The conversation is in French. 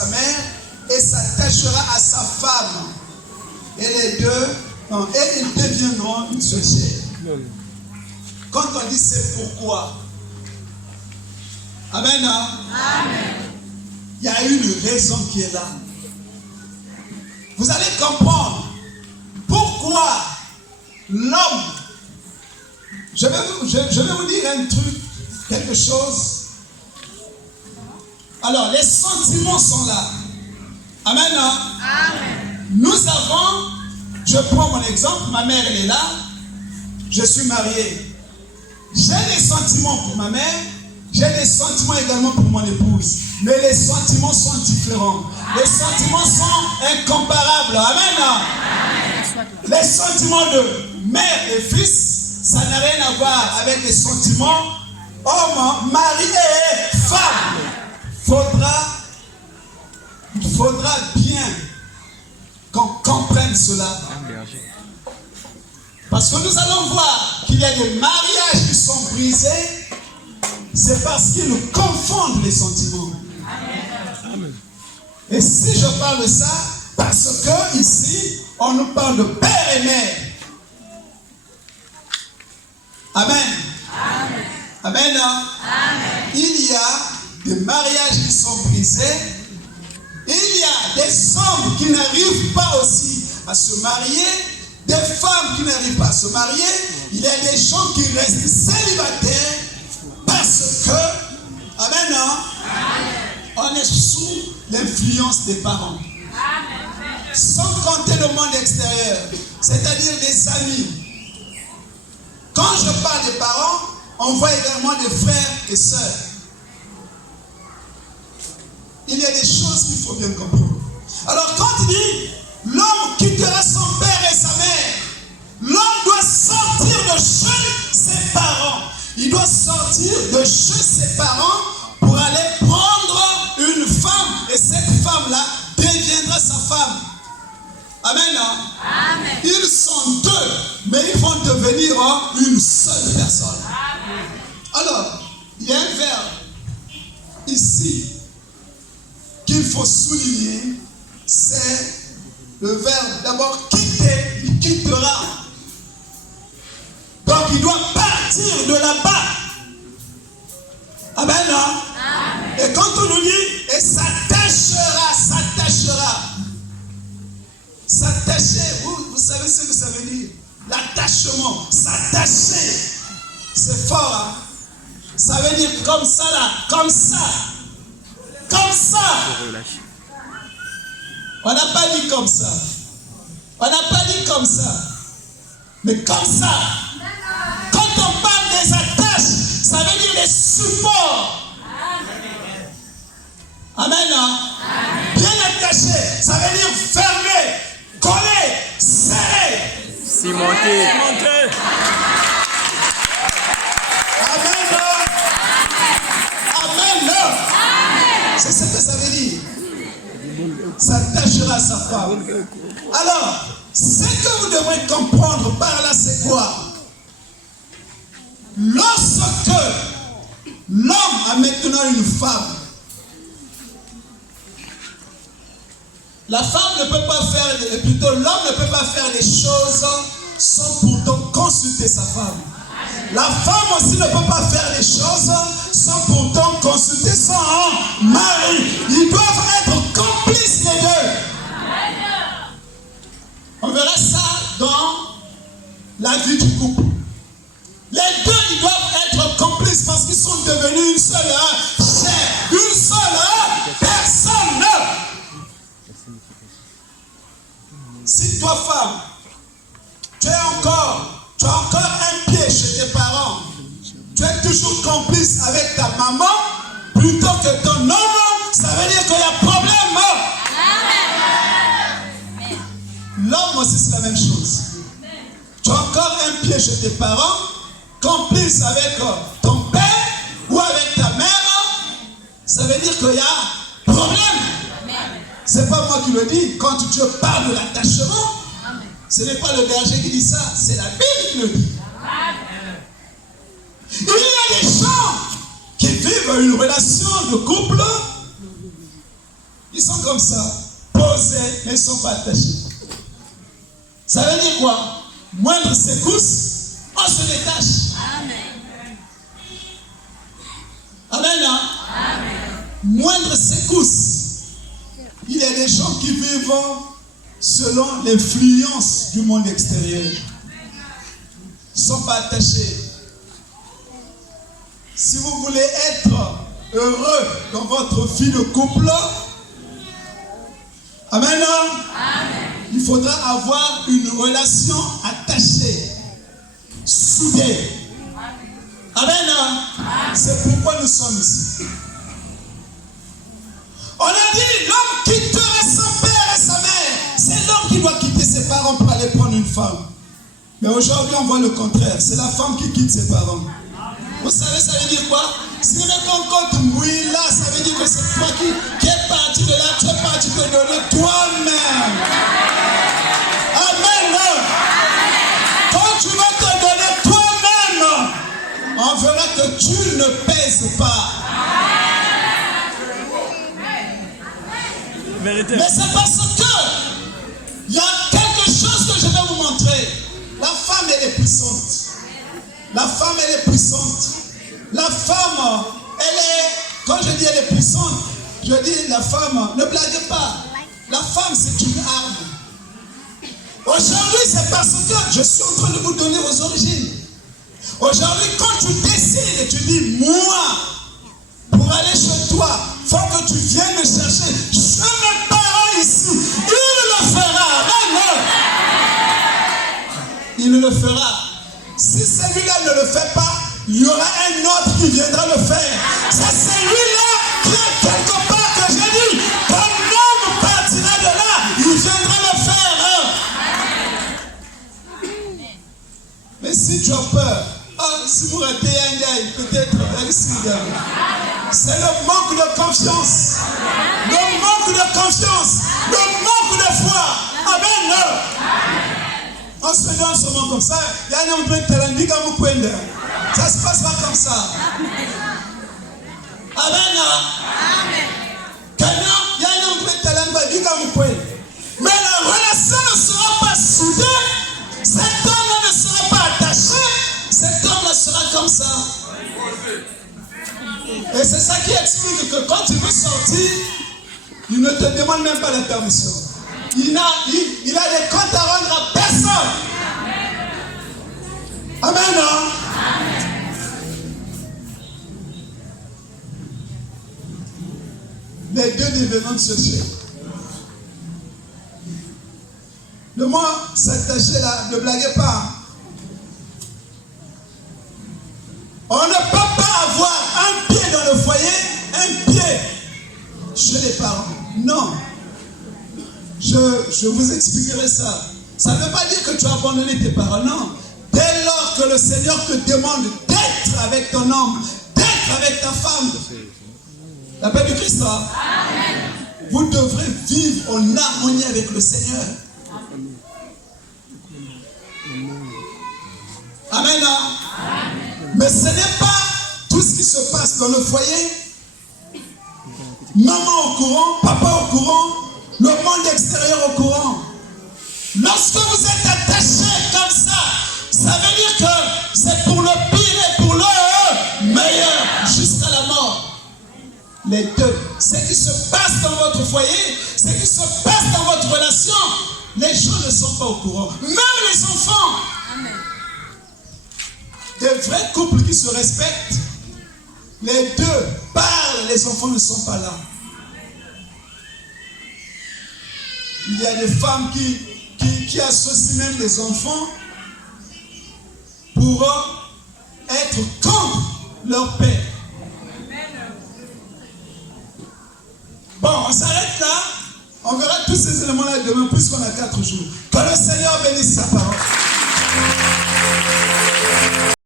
sa mère et s'attachera à sa femme. Et les deux, et ils deviendront une seule chair. Quand on dit c'est pourquoi. Amen. Hein? Amen. Il y a une raison qui est là. Vous allez comprendre pourquoi l'homme. Je vais vous dire un truc, quelque chose. Alors, les sentiments sont là. Amen. Hein? Amen. Nous avons, je prends mon exemple, ma mère elle est là, je suis marié. J'ai des sentiments pour ma mère, j'ai des sentiments également pour mon épouse. Mais les sentiments sont différents. Les sentiments sont incomparables. Amen. Amen. Les sentiments de mère et fils, ça n'a rien à voir avec les sentiments homme, mari et femme. Il faudra bien qu'on comprenne cela. Parce que nous allons voir qu'il y a des mariages qui sont brisés. C'est parce qu'ils confondent les sentiments. Amen. Et si je parle de ça, parce que ici, on nous parle de père et mère. Amen. Amen. Amen. Amen. Il y a des mariages qui sont brisés. Il y a des hommes qui n'arrivent pas aussi à se marier, des femmes qui n'arrivent pas à se marier. Il y a des gens qui restent célibataires parce que, amen, hein, on est sous l'influence des parents. Sans compter le monde extérieur, c'est-à-dire des amis. Quand je parle des parents, on voit également des frères et sœurs. Il y a des choses qu'il faut bien comprendre. Alors quand il dit, l'homme quittera son père et sa mère, l'homme doit sortir de chez ses parents. Il doit sortir de chez ses parents pour aller prendre une femme. Et cette femme-là deviendra sa femme. Amen. Amen. Ils sont deux, mais ils vont devenir une seule personne. Amen. Alors, il y a un verbe ici qu'il faut souligner, c'est le verbe d'abord quitter, il quittera. Donc il doit partir de là-bas. Amen. Amen. Et quand on nous dit, et s'attachera. S'attacher, vous savez ce que ça veut dire? L'attachement, s'attacher. C'est fort, hein? Ça veut dire comme ça là, comme ça. Comme ça. On n'a pas dit comme ça. On n'a pas dit comme ça. Mais comme ça. Quand on parle des attaches, ça veut dire des supports. Amen. Amen. Bien attaché, ça veut dire fermé, collé, serré. Cimenté. Amen. Amen. C'est ce que ça veut dire. S'attachera à sa femme. Alors, ce que vous devrez comprendre par là, c'est quoi? Lorsque l'homme a maintenant une femme, la femme ne peut pas faire, plutôt l'homme ne peut pas faire les choses sans pourtant consulter sa femme. La femme aussi ne peut pas faire les choses sans pourtant consulter son mari. Ils doivent être complices les deux. On verra ça dans la vie du couple. Les deux, ils doivent être complices parce qu'ils sont devenus une seule chair, une seule personne. Si toi, femme, tu as encore un pied chez tes parents, tu es toujours complice avec ta maman plutôt que ton homme, ça veut dire qu'il y a problème. L'homme aussi, c'est la même chose. Tu as encore un pied chez tes parents, complice avec ton père ou avec ta mère, ça veut dire qu'il y a problème. C'est pas moi qui le dis. Quand Dieu parle de l'attachement, ce n'est pas le berger qui dit ça, c'est la Bible qui le dit. Il y a des gens qui vivent une relation de couple Ils sont comme ça, posés, mais ils ne sont pas attachés. Ça veut dire quoi? Moindre secousse, on se détache. Amen. Amen. Hein? Amen. Moindre secousse. Il y a des gens qui vivent selon l'influence du monde extérieur. Ils ne sont pas attachés. Si vous voulez être heureux dans votre vie de couple, amen. Amen. Il faudra avoir une relation attachée, soudée. Amen. Amen. C'est pourquoi nous sommes ici. On a dit l'homme quitterait son père et sa mère. C'est l'homme qui doit quitter ses parents pour aller prendre une femme. Mais aujourd'hui, on voit le contraire. C'est la femme qui quitte ses parents. Vous savez, ça veut dire quoi? Si le compte mouille là, ça veut dire que c'est toi qui es parti de là, tu es parti te donner toi-même. Amen. Quand tu vas te donner toi-même, on verra que tu ne pèses pas. Vérité. Mais c'est parce que il y a quelque chose que je vais vous montrer. La femme, elle est puissante. La femme, elle est puissante. La femme, elle est, quand je dis elle est puissante, je dis la femme, ne blaguez pas. La femme, c'est une arme. Aujourd'hui, c'est parce que je suis en train de vous donner vos origines. Aujourd'hui, quand tu décides et tu dis, moi, pour aller chez toi, il faut que tu viennes me chercher. Je mes parents ici. Il le fera. Amen. Il le fera. Si celui-là ne le fait pas, il y aura un autre qui viendra le faire. C'est celui-là qui est quelque part que j'ai dit. Ton homme partira de là, il viendra le faire. Mais si tu as peur, si vous ratez un gars, peut-être c'est le manque de confiance. Le manque de confiance. Le manque de foi. Amen. On se donne seulement comme ça. Il y a un homme qui est ça se passe pas comme ça. Amen. Il y a un homme qui est mais la relation ne sera pas soudée. Cet homme ne sera pas attaché. Cet homme sera comme ça. Et c'est ça qui explique que quand tu veux sortir, il ne te demande même pas la permission. Il a des comptes à rendre à personne. Amen. Amen. Les deux devenant de chercher. Le mot s'attacher là, ne blaguez pas. On ne peut pas avoir un pied dans le foyer, un pied chez les parents. Non. Je vous expliquerai ça. Ça ne veut pas dire que tu as abandonné tes parents, non. Dès lors que le Seigneur te demande d'être avec ton homme, d'être avec ta femme, la paix du Christ, amen. Vous devrez vivre en harmonie avec le Seigneur. Amen. Amen. Mais ce n'est pas tout ce qui se passe dans le foyer. Maman au courant, papa au courant, le monde extérieur au courant. Lorsque vous êtes attaché comme ça, ça veut dire que c'est pour le pire et pour le meilleur, jusqu'à la mort. Les deux. Ce qui se passe dans votre foyer, ce qui se passe dans votre relation, les gens ne sont pas au courant. Même les enfants. Amen. Des vrais couples qui se respectent, les deux parlent, les enfants ne sont pas là. Il y a des femmes qui associent même les enfants pour être contre leur père. Bon, on s'arrête là. On verra tous ces éléments-là demain, puisqu'on a 4 jours. Que le Seigneur bénisse sa parole.